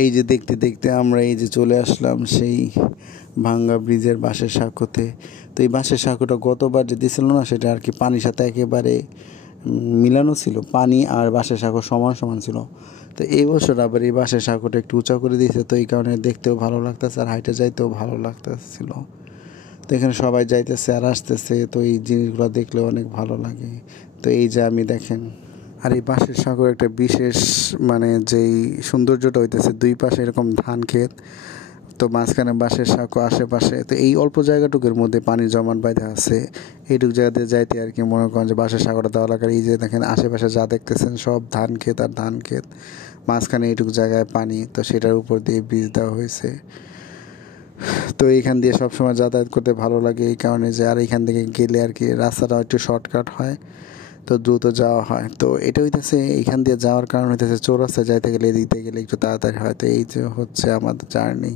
এই যে দেখতে দেখতে আমরা এই যে চলে আসলাম সেই ভাঙ্গা ব্রিজের বাঁশের সাঁকোতে। তো এই বাঁশের সাঁকোটা গতবার যে দিছিল না, সেটা আর কি পানির সাথে একেবারে মিলানো ছিল, পানি আর বাঁশের সাঁকো সমান সমান ছিল। তো এই বছর আবার এই বাঁশের সাঁকোটা একটু উঁচা করে দিয়েছে, তো এই কারণে দেখতেও ভালো লাগতেছে আর হাইটে যাইতেও ভালো লাগতেছিল। তো এখানে সবাই যাইতেছে আর আসতেছে, তো এই জিনিসগুলো দেখলে অনেক ভালো লাগে। তো এই যে আমি দেখেন, আর এই বাঁশের সাঁকোর একটা বিশেষ মানে যেই সৌন্দর্যটা হইতেছে, দুই পাশে এরকম ধান ক্ষেত, তো মাঝখানে বাঁশের সাঁকো আশেপাশে, তো এই অল্প জায়গাটুকুর মধ্যে পানি জমাট বাঁধা আছে। এইটুকু জায়গাতে যাইতে আর কি মনে করেন যে বাঁশের সাঁকোটা দেওয়া লাগে। এই যে দেখেন আশেপাশে যা দেখতেছেন সব ধান ক্ষেত আর ধান ক্ষেত, মাঝখানে এইটুকু জায়গায় পানি, তো সেটার উপর দিয়ে ব্রিজ দেওয়া হয়েছে। তো এইখান দিয়ে সবসময় যাতায়াত করতে ভালো লাগে এই কারণে যে, আর এইখান থেকে গেলে আর কি রাস্তাটা একটু শর্টকাট হয়, তো দ্রুত যাওয়া হয়। তো এটা হইতেছে এইখান দিয়ে যাওয়ার কারণ হইতেছে চৌরাস্তায় যাইতে গেলে, এদিক দিয়ে গেলে একটু তাড়াতাড়ি হয়। তো এই যে হচ্ছে আমাদের জার্নি।